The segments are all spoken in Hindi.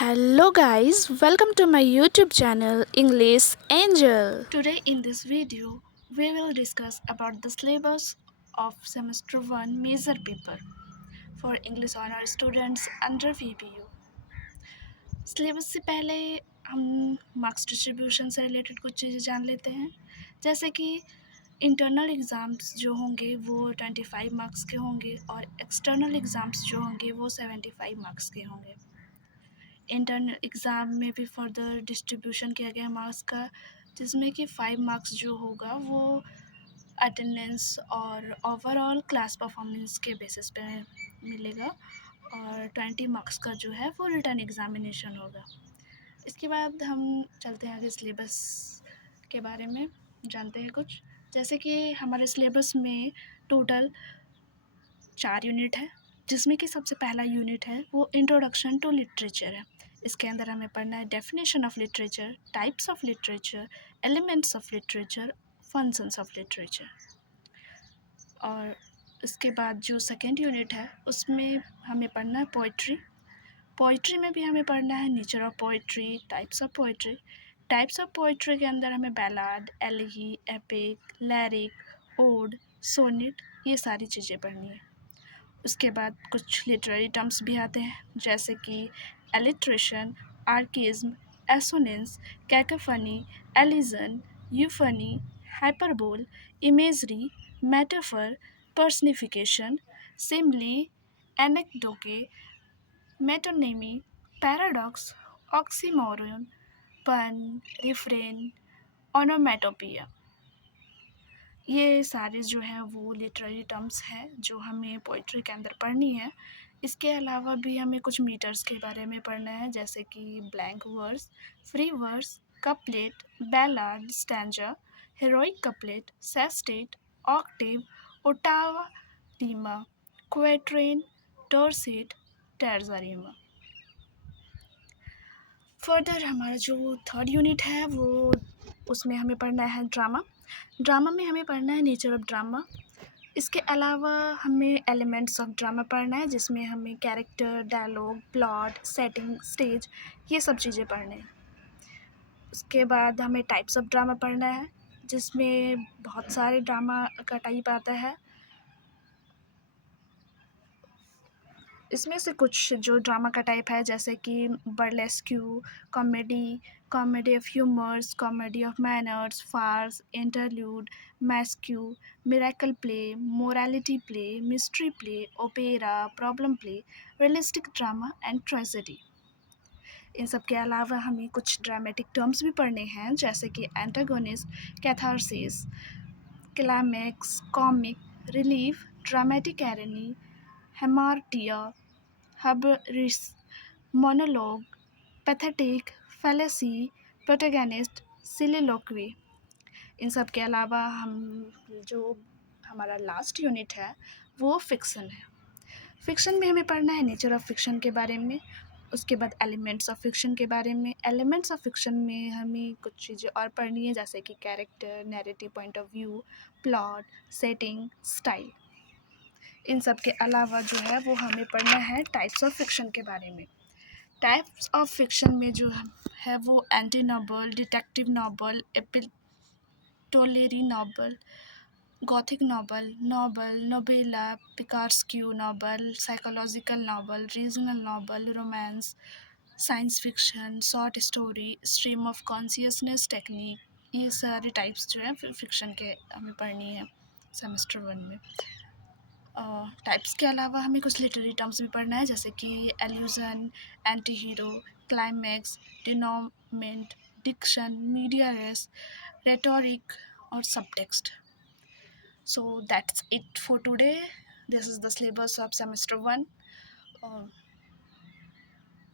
Hello guys, welcome to my YouTube channel English Angel. Today in this video, we will discuss about the syllabus of semester 1 major paper for English honor students under VPU. Syllabus से पहले हम मार्क्स डिस्ट्रीब्यूशन से रिलेटेड कुछ चीज़ें जान लेते हैं, जैसे कि इंटरनल एग्ज़ाम्स जो होंगे वो 25 मार्क्स के होंगे और एक्सटर्नल एग्ज़ाम्स जो होंगे वो 75 मार्क्स के होंगे। इंटरनल एग्ज़ाम में भी फर्दर डिस्ट्रीब्यूशन किया गया मार्क्स का, जिसमें कि 5 मार्क्स जो होगा वो अटेंडेंस और ओवरऑल क्लास परफॉर्मेंस के बेसिस पे मिलेगा और 20 मार्क्स का जो है वो रिटन एग्ज़ामिनेशन होगा। इसके बाद हम चलते हैं आगे सिलेबस के बारे में जानते हैं कुछ, जैसे कि हमारे सिलेबस में टोटल 4 यूनिट है, जिसमें कि सबसे पहला यूनिट है वो इंट्रोडक्शन टू लिटरेचर है। इसके अंदर हमें पढ़ना है definition of literature, types of literature, elements of literature, functions of literature. और इसके बाद जो सेकेंड यूनिट है उसमें हमें पढ़ना है पोइट्री। पोइट्री में भी हमें पढ़ना है nature of poetry, types of poetry. Types of poetry के अंदर हमें बैलाड, एलिगी, एपिक, लैरिक, ओड, सोनेट, ये सारी चीज़ें पढ़नी है। उसके बाद कुछ लिटरेरी टर्म्स भी आते हैं, जैसे कि alliteration, archaism, assonance, cacophony, elision, euphony, hyperbole, imagery, metaphor, personification, simile, synecdoche, metonymy, paradox, oxymoron, pun, refrain, onomatopoeia. ये सारे जो हैं वो लिटरेरी टर्म्स हैं जो हमें पोइट्री के अंदर पढ़नी है। इसके अलावा भी हमें कुछ मीटर्स के बारे में पढ़ना है, जैसे कि blank verse, free verse, couplet, ballad, stanza, heroic couplet, sestet, octave, ottava rima, quatrain, tercet, terza rima. Further हमारा जो थर्ड यूनिट है वो उसमें हमें पढ़ना है ड्रामा। ड्रामा में हमें पढ़ना है नेचर ऑफ ड्रामा। इसके अलावा हमें एलिमेंट्स ऑफ ड्रामा पढ़ना है, जिसमें हमें character, dialogue, plot, setting, stage, ये सब चीज़ें पढ़ने हैं। उसके बाद हमें टाइप्स ऑफ ड्रामा पढ़ना है, जिसमें बहुत सारे ड्रामा का टाइप आता है। इसमें से कुछ जो ड्रामा का टाइप है, जैसे कि burlesque, comedy, comedy of humours, comedy of manners, farce, interlude, masque, miracle play, morality play, mystery play, opera, problem play, realistic drama and tragedy. इन सब के अलावा हमें कुछ ड्रामेटिक टर्म्स भी पढ़ने हैं, जैसे कि antagonist, catharsis, climax, comic, relief, dramatic irony, hamartia, hubris, monologue, pathetic, fallacy, protagonist, soliloquy. इन सब के अलावा हम जो हमारा लास्ट यूनिट है वो फ़िक्शन है। फ़िक्शन में हमें पढ़ना है नेचर ऑफ फ़िक्शन के बारे में। उसके बाद एलिमेंट्स ऑफ फ़िक्शन के बारे में। एलिमेंट्स ऑफ फ़िक्शन में हमें कुछ चीज़ें और पढ़नी है, जैसे कि character, narrative point of view, plot, setting, style. इन सब के अलावा जो है वो हमें पढ़ना है टाइप्स ऑफ फ़िक्शन के बारे में। टाइप्स ऑफ फ़िक्शन में जो है वो anti novel, detective novel, epistolary novel, gothic novel, novella, picaresque novel, psychological novel, regional novel, romance, science fiction, short story, stream of consciousness technique, ये सारे टाइप्स जो हैं फ़िक्शन के हमें पढ़नी है सेमेस्टर 1 में। टाइप्स के अलावा हमें कुछ लिटरेरी टर्म्स भी पढ़ना है, जैसे कि allusion, anti hero, climax, denouement, diction, medias res, rhetoric और subtext. So that's it for today. This is the syllabus of semester 1।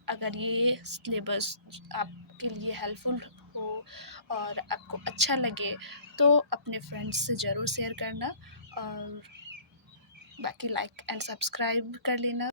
अगर ये सिलेबस आपके लिए हेल्पफुल हो और आपको अच्छा लगे तो अपने फ्रेंड्स से ज़रूर शेयर करना, और बाकी लाइक एंड सब्सक्राइब कर लेना।